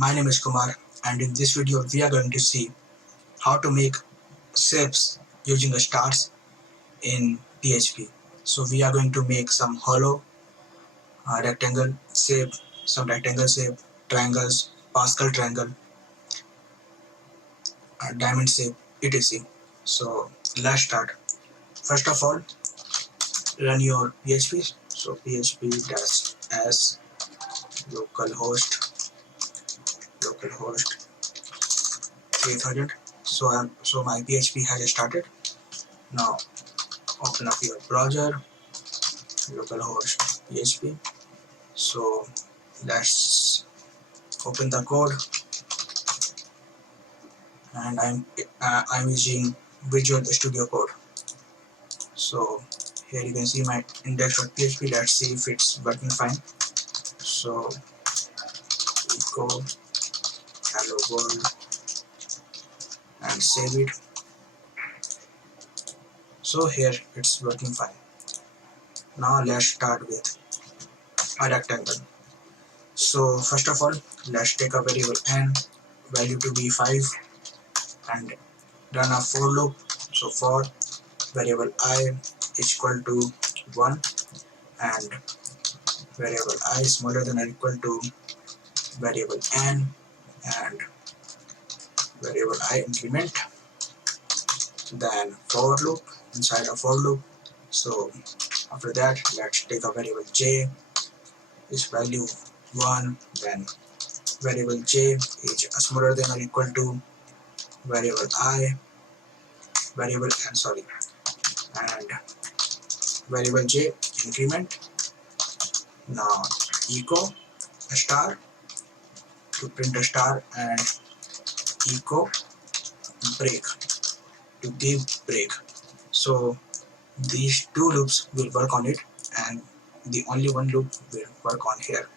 My name is Kumar, and in this video we are going to see how to make shapes using stars in PHP. So we are going to make some hollow, rectangle shape, some rectangle shape, triangles, Pascal triangle, diamond shape, etc. So let's start. First of all, run your PHP. So php-s localhost 3000. So my PHP has started. Now open up your browser, localhost PHP. So let's open the code, and I'm using Visual Studio Code. So here you can see my index.php. Let's see if it's working fine. So echo hello world and save it. So here it's working fine. Now let's start with a rectangle. So first of all, let's take a variable n, value to be 5, and run a for loop. So for variable I is equal to 1 and variable I is smaller than or equal to variable n and variable I increment, then for loop inside a for loop. So after that, let's take a variable j is value 1, then variable j is smaller than or equal to variable I, and variable j increment. Now echo a star to print a star, and echo break to give break. So these two loops will work on it, and the only one loop will work on here.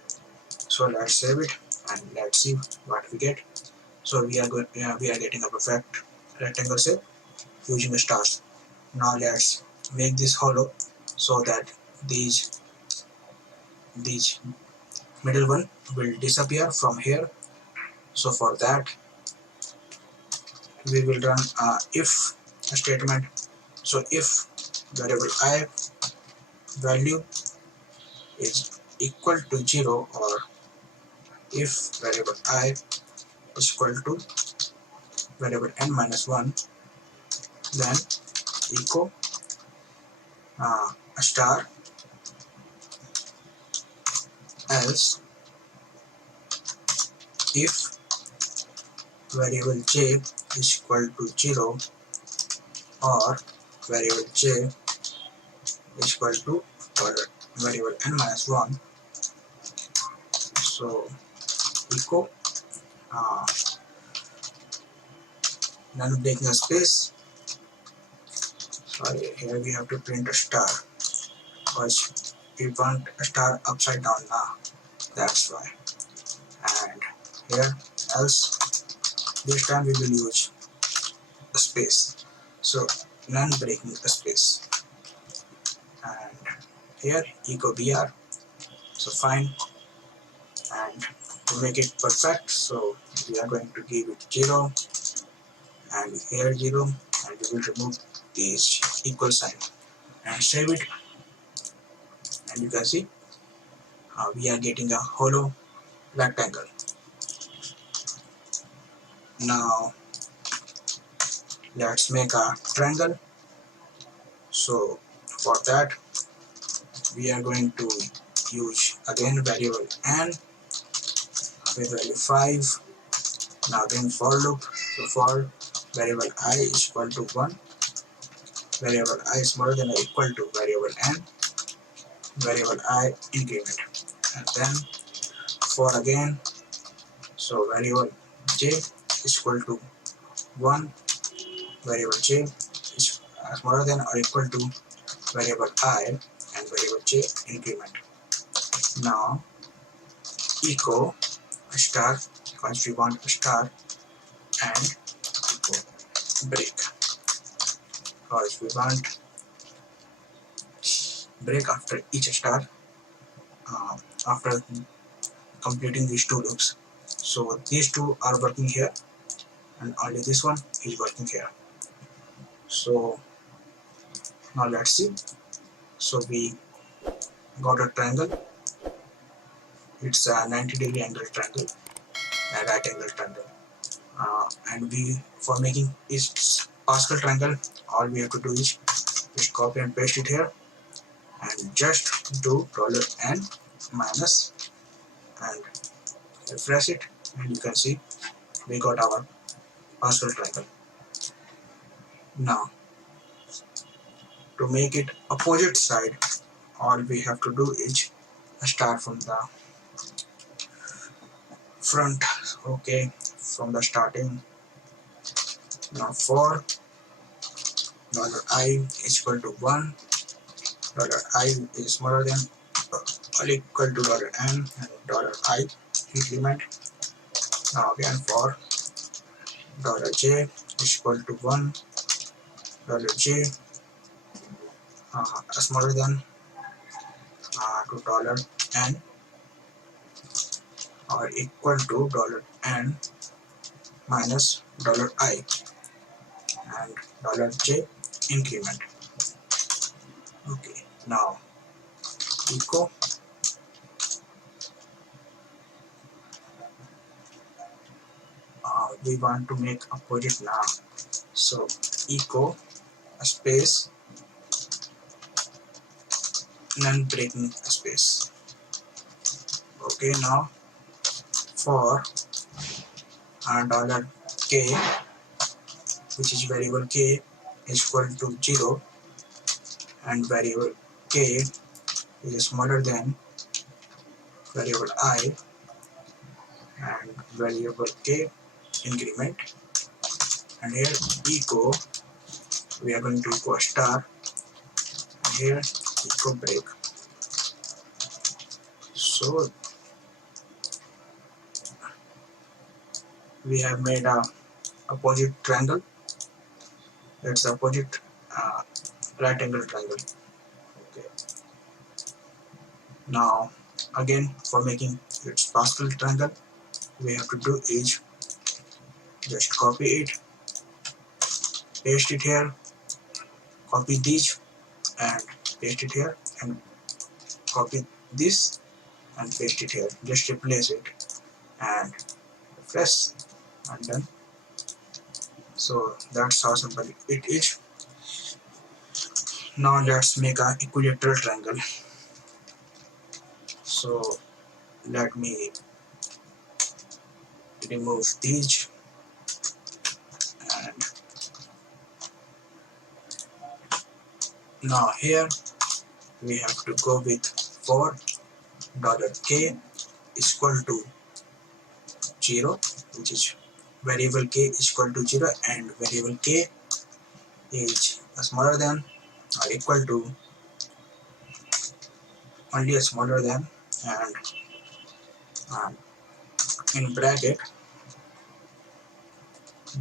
So let's save it and let's see what we get. So we are getting a perfect rectangle shape using stars. Now let's make this hollow so that these middle one will disappear from here. So for that, we will run if statement. So if variable I value is equal to 0, or if variable I is equal to variable n minus 1, then echo a star, else if variable j is equal to 0, or variable j is equal to variable n minus 1. So echo none breaking a space. Sorry, here we have to print a star because we want a star upside down now, that's why. And here else, this time we will use a space, so none breaking a space. And here echo br, so fine. And to make it perfect, so we are going to give it 0 and here 0, and we will remove this equal sign and save it. And you can see we are getting a hollow rectangle. Now let's make a triangle. So for that, we are going to use again variable n with value 5. Now again for loop. So for variable I is equal to 1, variable I is smaller than or equal to variable n, variable I increment, and then for again, so variable j is equal to 1, variable j is smaller than or equal to variable I, and variable j increment. Now echo a star because we want a star, and echo break because we want break after each star after completing these two loops. So these two are working here and only this one is working here. So now let's see. So we got a triangle. It's a 90-degree angle triangle, a right angle triangle. And we, for making its Pascal triangle, all we have to do is just copy and paste it here and just do $n minus and refresh it, and you can see we got our Pascal triangle. Now to make it opposite side, all we have to do is start from the front. Okay, from the starting. Now for $I is equal to 1, $I is smaller than or equal to $n, and $I increment. Now again for $j is equal to 1, $j smaller than to $n or equal to $n minus $I and $j increment. Okay, now echo we want to make opposite now, so echo space non-breaking space. Okay, now for $k, which is variable k, is equal to 0 and variable k is smaller than variable I and variable k increment, and here echo we are going to echo star, and here echo break. So we have made a opposite triangle. It's opposite right angle triangle. Okay, now again for making its Pascal triangle, we have to do is just copy it, paste it here, copy this and paste it here, and copy this and paste it here. Just replace it and refresh and done. So that's how simple it is. Now let's make an equilateral triangle. So let me remove these, and now here we have to go with for $k is equal to 0, which is variable k is equal to 0 and variable k is smaller than or equal to only smaller than, and in bracket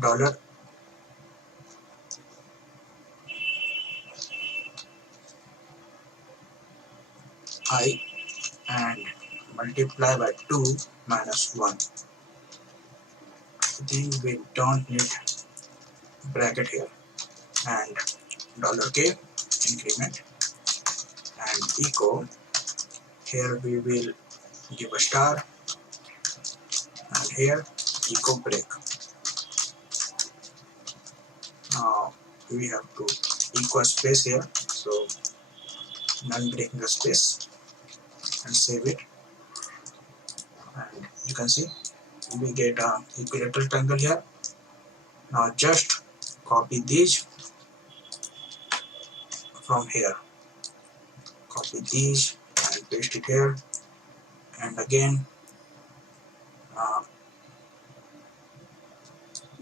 dollar I and multiply by 2 minus 1. I think we don't need bracket here, and $k increment and echo. Here we will give a star, and here echo break. Now we have to echo space here, so non-breaking the space and save it, and you can see we get a equilateral triangle here. Now just copy these from here, copy these and paste it here, and again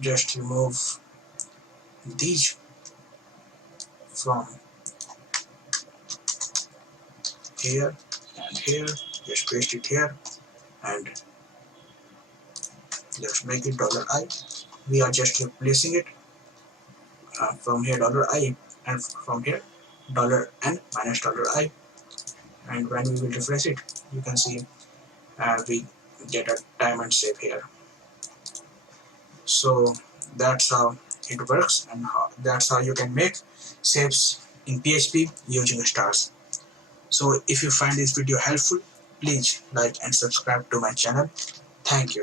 just remove these from here and here, just paste it here, and let's make it $I. We are just replacing it from here $I and from here $n minus $I, and when we will refresh it, you can see we get a diamond shape here. So that's how it works, and that's how you can make shapes in PHP using stars. So if you find this video helpful, please like and subscribe to my channel. Thank you.